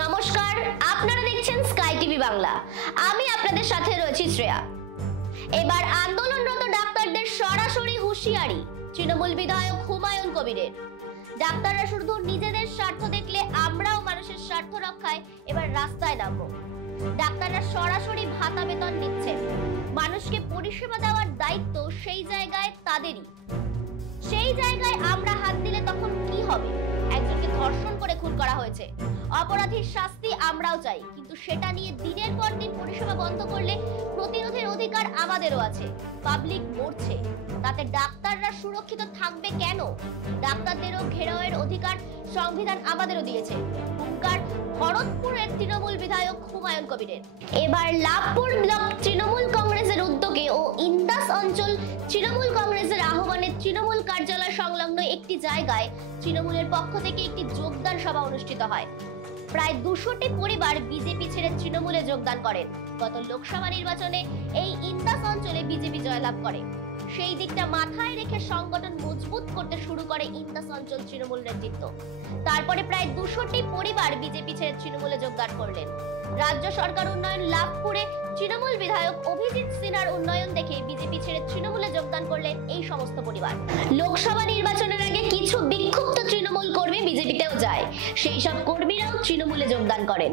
নমস্কার, আপনারা দেখছেন স্কাই টিভি বাংলা। আমি আপনাদের সাথে রয়েছি শ্রেয়া। এবার আন্দোলনরত ডাক্তারদের সরাসরি হুঁশিয়ারি তৃণমূল বিধায়ক হুমায়ুন কবিরের। ডাক্তাররা শুধু নিজেদের স্বার্থ দেখলে আমরাও মানুষের স্বার্থ রক্ষায় এবার রাস্তায় নামবো। ডাক্তাররা সরাসরি ভাতা বেতন নিচ্ছেন, মানুষকে পরিষেবা দেওয়ার দায়িত্ব সেই জায়গায় তাদেরই। সেই জায়গায় আমরা হাত দিলে তখন কি হবে? একজনকে ধর্ষণ করে খুন করা হয়েছে, অপরাধীর শাস্তি আমরাও চাই, কিন্তু সেটা নিয়ে দিনের পর দিন পরিষেবা বন্ধ করলে প্রতিরোধের অধিকার আমাদেরও আছে। পাবলিক মরছে, তাতে ডাক্তাররা সুরক্ষিত থাকবে কেন? ডাক্তারদেরও ঘেরাওয়ের অধিকার সংবিধান আমাদেরও দিয়েছে। হুঙ্কার ভরতপুরের তৃণমূল বিধায়ক হুমায়ুন কবিরের। এবার লাভপুর ব্লক তৃণমূল কংগ্রেসের উদ্যোগে ও ইন্দাস অঞ্চল তৃণমূল কংগ্রেসের আহ্বানে তৃণমূল কার্যালয় সংলগ্ন একটি জায়গায় তৃণমূলের পক্ষ থেকে একটি যোগদান সভা অনুষ্ঠিত হয়। প্রায় 200টি পরিবার বিজেপি ছেড়ে তৃণমূলে যোগদান করেন। গত লোকসভা নির্বাচনে এই ইন্দাস অঞ্চলে বিজেপি জয়লাভ করে। সেই দিকটা মাথায় রেখে সংগঠন মজবুত করতে শুরু করে ইন্দাস অঞ্চল তৃণমূল নেতৃত্ব। তারপরে প্রায় 200টি পরিবার বিজেপি ছেড়ে তৃণমূলে যোগদান করলেন। রাজ্য সরকার উন্নয়ন লাভ করে তৃণমূল বিধায়ক অভিজিৎ সিনহার উন্নয়ন দেখে বিজেপি ছেড়ে তৃণমূলে যোগদান করলেন এই সমস্ত পরিবার। লোকসভা নির্বাচনের আগে কিছু বিক্ষুব্ধ তৃণমূল কর্মী বিজেপিতেও যায়, সেই সব কর্মীরাও তৃণমূলে যোগদান করেন।